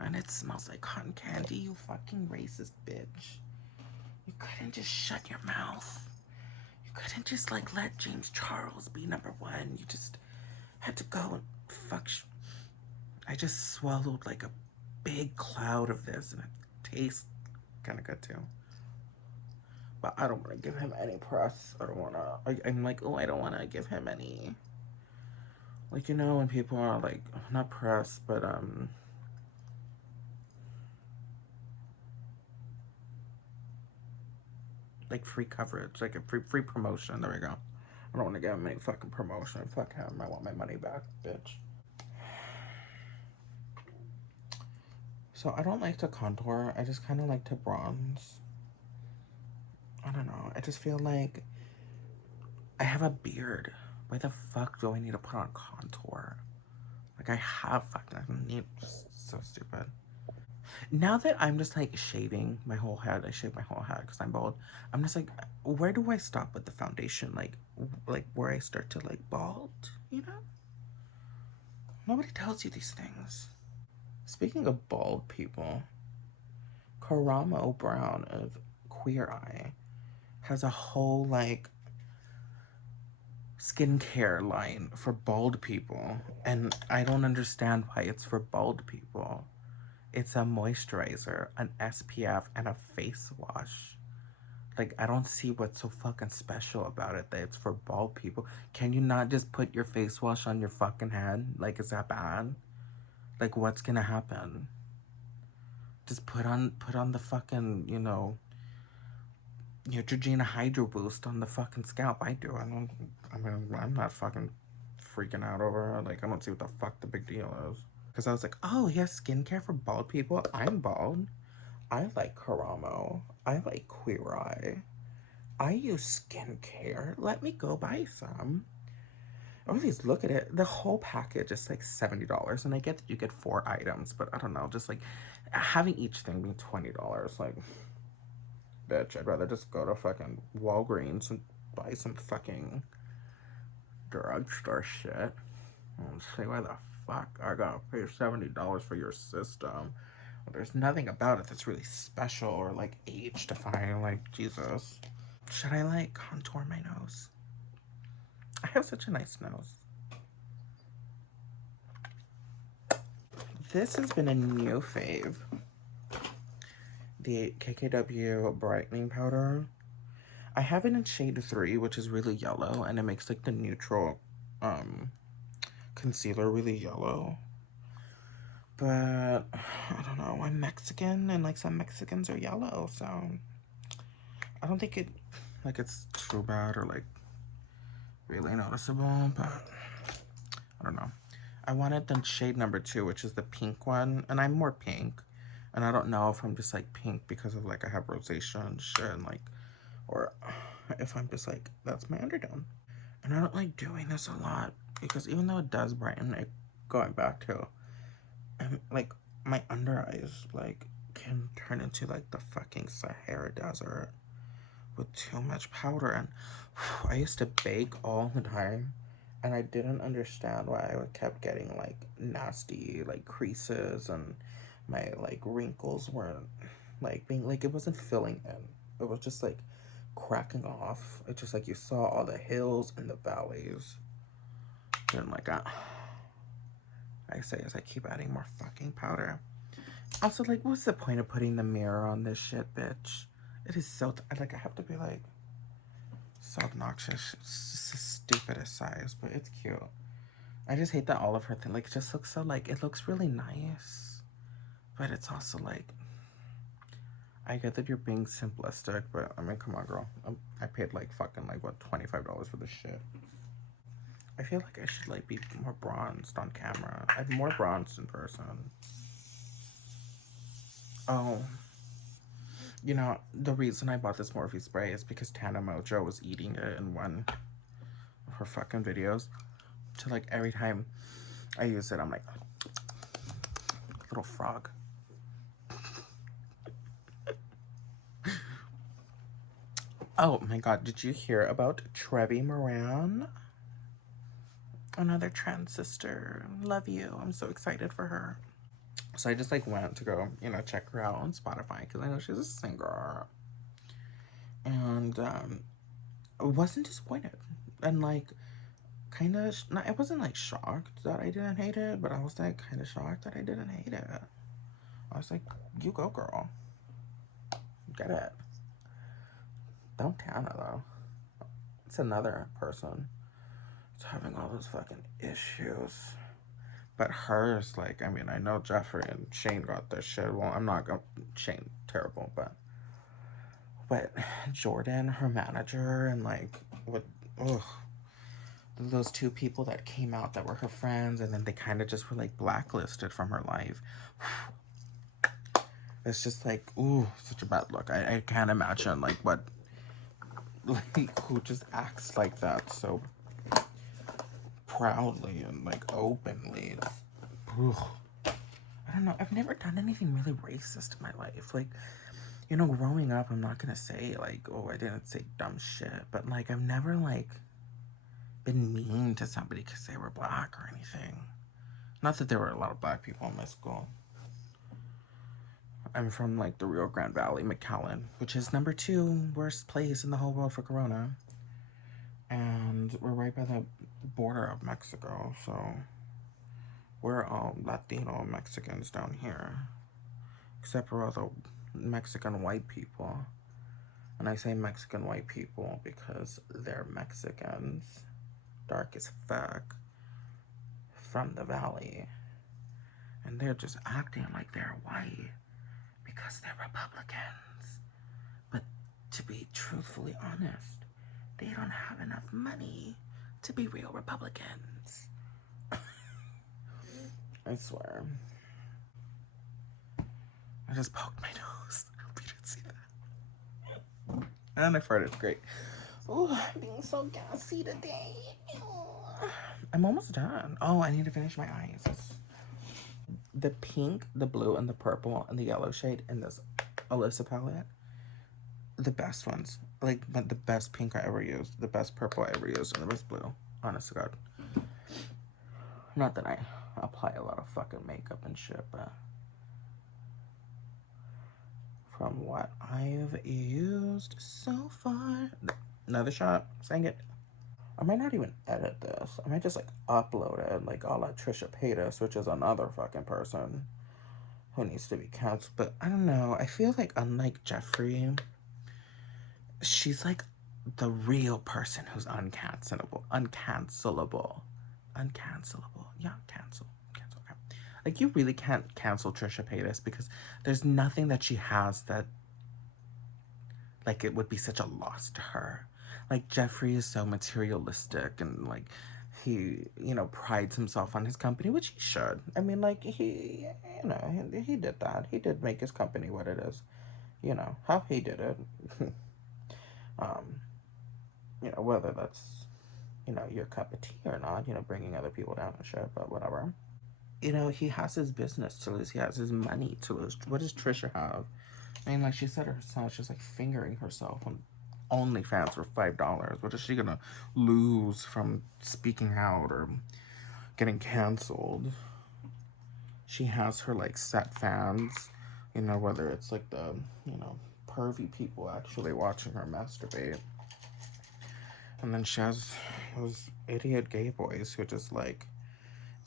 And it smells like cotton candy, you fucking racist bitch. You couldn't just shut your mouth. You couldn't just like let James Charles be number one. You just had to go and fuck. I just swallowed like a big cloud of this and it tastes kind of good too. But I don't want to give him any press. I don't want to. I'm like, oh, I don't want to give him any. Like, when people are like, not press, but, like free coverage, like a free promotion. There we go. I don't want to give him any fucking promotion. Fuck him. I want my money back, bitch. So I don't like to contour. I just kind of like to bronze. I don't know. I just feel like I have a beard. Why the fuck do I need to put on contour? Like I have fucking. I don't need. So stupid. Now that I'm just like shaving my whole head, I shave my whole head because I'm bald. I'm just like, where do I stop with the foundation? Like where I start to like bald. You know? Nobody tells you these things. Speaking of bald people, Karamo Brown of Queer Eye has a whole like skincare line for bald people, and I don't understand why it's for bald people. It's a moisturizer, an SPF, and a face wash. Like, I don't see what's so fucking special about it that it's for bald people. Can you not just put your face wash on your fucking head? Like, is that bad? Like, what's gonna happen? Just put on the fucking, Neutrogena Hydro Boost on the fucking scalp. I do. I'm not fucking freaking out over it. Like, I don't see what the fuck the big deal is. Because I was like, oh, he has skincare for bald people. I'm bald. I like Karamo. I like Queer Eye. I use skincare. Let me go buy some. I always look at it. The whole package is like $70. And I get that you get 4 items. But I don't know. Just like having each thing be $20. Like, bitch, I'd rather just go to fucking Walgreens and buy some fucking drugstore shit. And say, why the fuck I gotta pay $70 for your system? Well, there's nothing about it that's really special or like age defying. Like, Jesus. Should I like contour my nose? I have such a nice nose. This has been a new fave. The KKW brightening powder. I have it in shade 3, which is really yellow, and it makes like the neutral concealer really yellow. But I don't know, I'm Mexican and like some Mexicans are yellow, so I don't think it's too bad or like really noticeable, but I don't know. I wanted the shade number 2, which is the pink one, and I'm more pink. And I don't know if I'm just like pink because of like I have rosacea and shit, and like, or if I'm just like, that's my undertone. And I don't like doing this a lot because even though it does brighten, it going back to, and like my under eyes like can turn into like the fucking Sahara Desert. with too much powder. And I used to bake all the time, and I didn't understand why I kept getting like nasty like creases, and my like wrinkles weren't like being like, it wasn't filling in. It was just like cracking off. It's just like you saw all the hills and the valleys. And like I say as I keep adding more fucking powder. Also, like, what's the point of putting the mirror on this shit, bitch? It is so like I have to be like so obnoxious. It's just the stupidest size, but it's cute. I just hate that all of her thing like just looks so like, it looks really nice, but it's also like, I get that you're being simplistic, but I mean, come on, girl. I paid like fucking like what, $25 for this shit. I feel like I should like be more bronzed on camera. I'm more bronzed in person. Oh, you know, the reason I bought this Morphe spray is because Tana Mojo was eating it in one of her fucking videos. So like every time I use it, I'm like, little frog. Oh my god, did you hear about Trevi Moran? Another trans sister. Love you. I'm so excited for her. So I just like went to go, you know, check her out on Spotify because I know she's a singer. And wasn't disappointed. And like kind of, I wasn't like shocked that I didn't hate it, but I was like kind of shocked that I didn't hate it. I was like, you go, girl. Get it. Don't Tana though. It's another person. It's having all those fucking issues. But hers, like, I mean, I know Jeffrey and Shane got their shit. Well, I'm not going Shane, terrible, but Jordan, her manager, and like, what, ugh. Those two people that came out that were her friends, and then they kind of just were like blacklisted from her life. It's just like, ooh, such a bad look. I can't imagine like what, like, who just acts like that so proudly and like openly. Ugh. I don't know. I've never done anything really racist in my life. Like, you know, growing up, I'm not gonna say like, oh, I didn't say dumb shit, but like, I've never like been mean to somebody because they were black or anything. Not that there were a lot of black people in my school. I'm from like the Rio Grande Valley, McAllen, which is #2 worst place in the whole world for corona. And we're right by the border of Mexico, so we're all Latino Mexicans down here. Except for all the Mexican white people. And I say Mexican white people because they're Mexicans, dark as fuck, from the valley. And they're just acting like they're white because they're Republicans. But to be truthfully honest, they don't have enough money to be real Republicans. I swear. I just poked my nose. I hope you didn't see that. And I farted. Great. Oh, I'm being so gassy today. I'm almost done. Oh, I need to finish my eyes. The pink, the blue, and the purple, and the yellow shade in this Alyssa palette. The best ones. Like, the best pink I ever used. The best purple I ever used. And the best blue. Honest to God. Not that I apply a lot of fucking makeup and shit, but from what I've used so far. Another shot. Sang it. I might not even edit this. I might just like upload it, like a la Trisha Paytas, which is another fucking person who needs to be canceled. But I don't know. I feel like unlike Jeffrey, she's like the real person who's uncancelable. Yeah, cancel. Okay. Like, you really can't cancel Trisha Paytas because there's nothing that she has that, like, it would be such a loss to her. Like, Jeffrey is so materialistic and, like, he, you know, prides himself on his company, which he should. I mean, like, he, you know, he did that. He did make his company what it is. You know, how he did it. um, you know, whether that's, you know, your cup of tea or not, you know, bringing other people down and shit, but whatever. You know, he has his business to lose. He has his money to lose. What does Trisha have? I mean, like she said herself, she's like fingering herself on OnlyFans for $5. What is she gonna lose from speaking out or getting canceled? She has her like set fans, whether it's like the, pervy people actually watching her masturbate. And then she has those idiot gay boys who just like,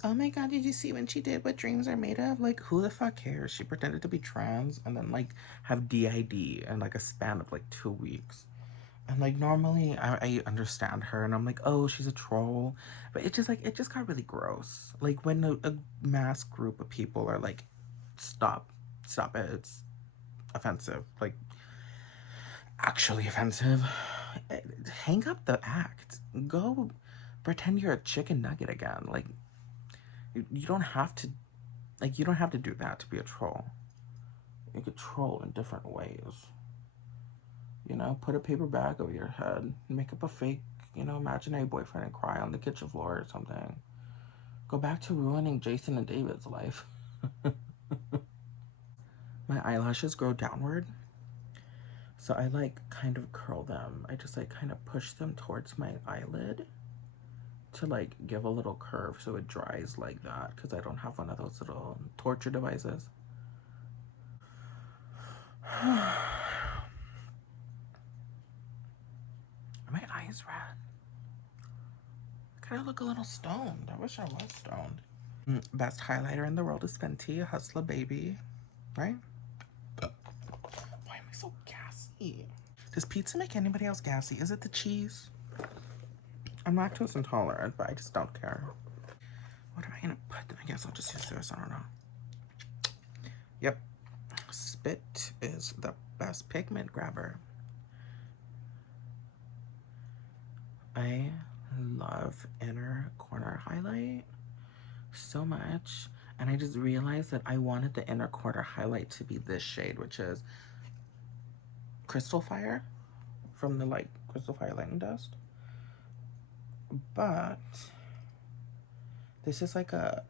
oh my god, did you see when she did what dreams are made of? Like, who the fuck cares? She pretended to be trans and then like have DID in like a span of like 2 weeks. And like normally I understand her and I'm like, oh, she's a troll. But it just got really gross. Like when a mass group of people are like, stop, stop it, it's offensive. Like actually offensive. Hang up the act. Go pretend you're a chicken nugget again. Like you don't have to do that to be a troll. You could troll in different ways. Put a paper bag over your head, make up a fake, imaginary boyfriend and cry on the kitchen floor or something. Go back to ruining Jason and David's life. My eyelashes grow downward, so I like kind of curl them. I just like kind of push them towards my eyelid to like give a little curve so it dries like that because I don't have one of those little torture devices. My eyes red. I kind of look a little stoned. I wish I was stoned. Best highlighter in the world is Fenty, Hustler Baby, right? Why am I so gassy? Does pizza make anybody else gassy? Is it the cheese? I'm lactose intolerant, but I just don't care. What am I gonna put? I guess I'll just use this. I don't know. Yep. Spit is the best pigment grabber. I love inner corner highlight so much. And I just realized that I wanted the inner corner highlight to be this shade, which is Crystal Fire from the like Crystal Fire Lightning Dust. But this is like a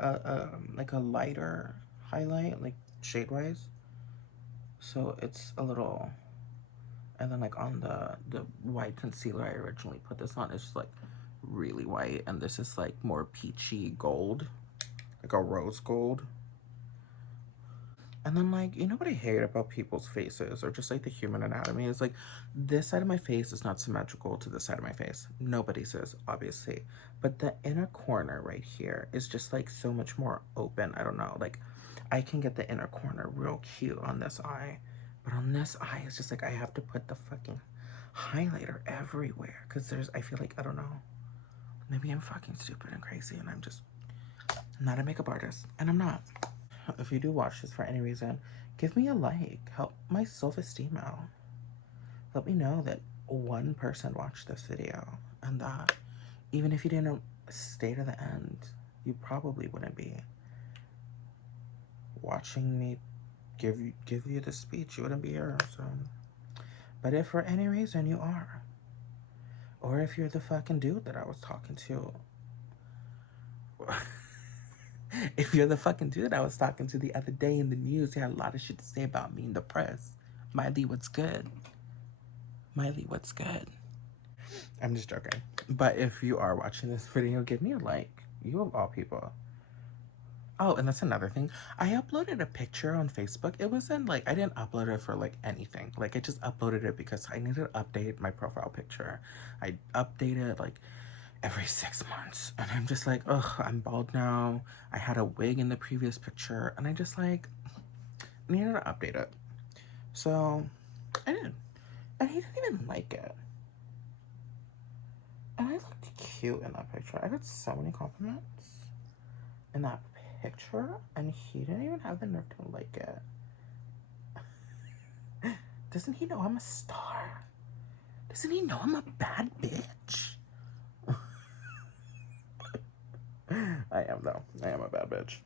lighter highlight, like shade wise. So it's a little, and then like on the white concealer I originally put this on, it's just like really white, and this is like more peachy gold, like a rose gold. And then like, what I hate about people's faces or just like the human anatomy is like this side of my face is not symmetrical to this side of my face. Nobody says, obviously. But the inner corner right here is just like so much more open. I don't know. Like I can get the inner corner real cute on this eye. But on this eye, it's just like I have to put the fucking highlighter everywhere. Because I feel like, I don't know. Maybe I'm fucking stupid and crazy and I'm not a makeup artist. And I'm not. If you do watch this for any reason, give me a like. Help my self-esteem out. Let me know that one person watched this video and that even if you didn't stay to the end, you probably wouldn't be watching me give you the speech. You wouldn't be here. So, but if for any reason you are, or if you're the fucking dude that I was talking to, if you're the fucking dude I was talking to the other day in the news, you had a lot of shit to say about me in the press. Miley, what's good? Miley, what's good? I'm just joking. But if you are watching this video, give me a like. You of all people. Oh, and that's another thing. I uploaded a picture on Facebook. It wasn't like, I didn't upload it for like anything. Like I just uploaded it because I needed to update my profile picture. I update it like every 6 months. And I'm just like, ugh, I'm bald now. I had a wig in the previous picture. And I just like needed to update it. So I did. And he didn't even like it. And I looked cute in that picture. I got so many compliments in that picture. And he didn't even have the nerve to like it. Doesn't he know I'm a star? Doesn't he know I'm a bad bitch? I am though. I am a bad bitch.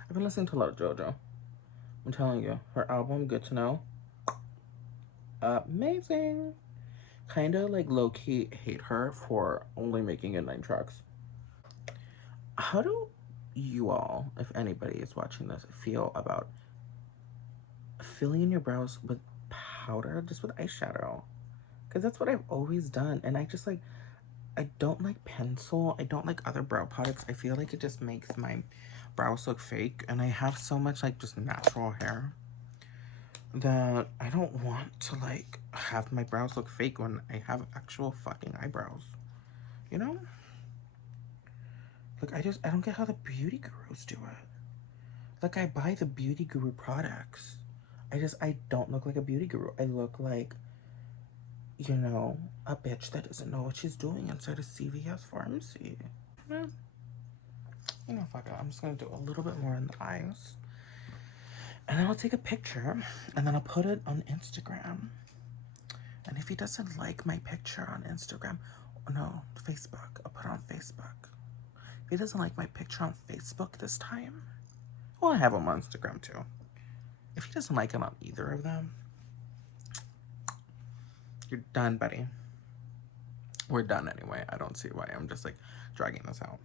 I've been listening to a lot of JoJo. I'm telling you, her album, Good to Know, amazing. Kinda like low-key hate her for only making it 9 tracks. How do you all, if anybody is watching this, feel about filling in your brows with powder, just with eyeshadow? Because that's what I've always done. And I just like, I don't like pencil. I don't like other brow products. I feel like it just makes my brows look fake. And I have so much like just natural hair that I don't want to like have my brows look fake when I have actual fucking eyebrows. You know? Like I don't get how the beauty gurus do it. Like I buy the beauty guru products. I don't look like a beauty guru. I look like, you know, a bitch that doesn't know what she's doing inside a CVS pharmacy. Yeah. You know, fuck it. I'm just gonna do a little bit more in the eyes. And then I'll take a picture and then I'll put it on Instagram. And if he doesn't like my picture on Instagram, no, Facebook, I'll put it on Facebook. If he doesn't like my picture on Facebook this time, well, I have him on Instagram too. If he doesn't like it on either of them, you're done, buddy. We're done anyway. I don't see why I'm just like dragging this out.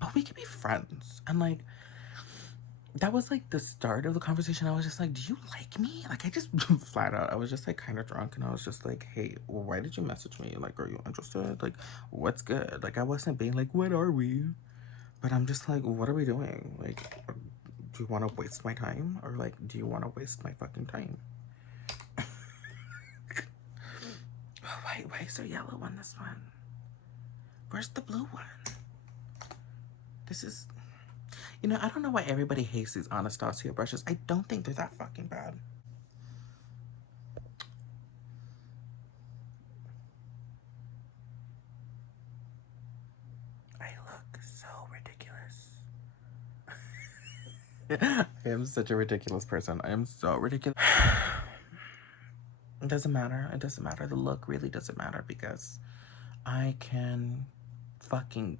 But we can be friends. And like, that was like the start of the conversation. I was just like, do you like me? Like, I just flat out, I was just like kind of drunk and I was just like, hey, well, why did you message me? Like, are you interested? Like, what's good? Like, I wasn't being like, what are we? But I'm just like, what are we doing? Like, do you want to waste my time? Or like, do you want to waste my fucking time? Why is there yellow on this one? Where's the blue one? This is, you know, I don't know why everybody hates these Anastasia brushes. I don't think they're that fucking bad. I look so ridiculous. I am such a ridiculous person. I am so ridiculous. It doesn't matter. It doesn't matter. The look really doesn't matter because I can fucking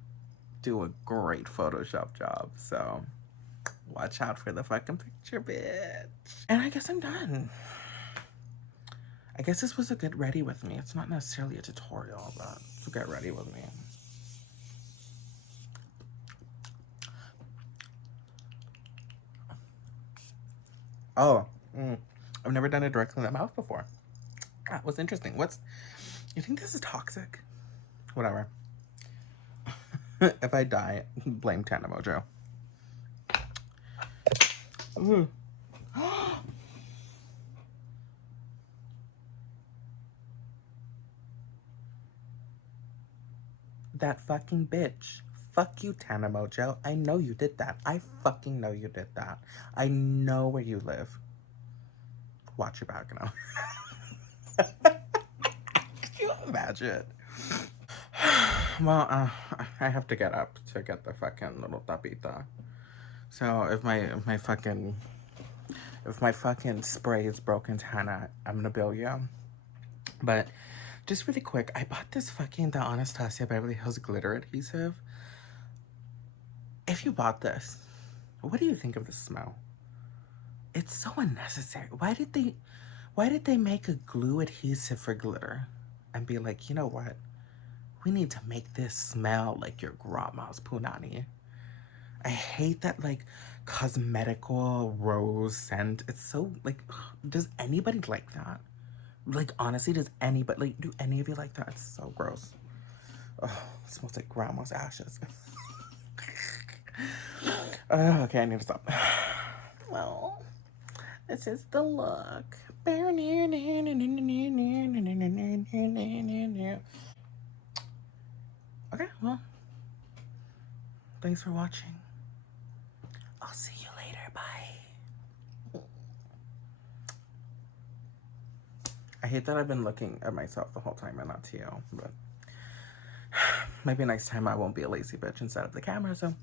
do a great Photoshop job. So watch out for the fucking picture, bitch. And I guess I'm done. I guess this was a get ready with me. It's not necessarily a tutorial, but it's a get ready with me. Oh, I've never done it directly in the mouth before. That was interesting. You think this is toxic? Whatever. If I die, blame Tana Mojo. That fucking bitch. Fuck you, Tana Mojo. I know you did that. I fucking know you did that. I know where you live. Watch your back now. Can you imagine? Well, I have to get up to get the fucking little tapita. So if my fucking spray is broken, Tana, I'm gonna bill you. But just really quick, I bought this the Anastasia Beverly Hills glitter adhesive. If you bought this, what do you think of the smell? It's so unnecessary. Why did they make a glue adhesive for glitter and be like, you know what? We need to make this smell like your grandma's punani. I hate that like cosmetical rose scent. It's so like, does anybody like that? Like honestly, does anybody like, do any of you like that? It's so gross. Oh, it smells like grandma's ashes. Okay, I need to stop. Well, this is the look. Okay, well, thanks for watching. I'll see you later. Bye. I hate that I've been looking at myself the whole time and not to you, but maybe next time I won't be a lazy bitch instead of the camera, so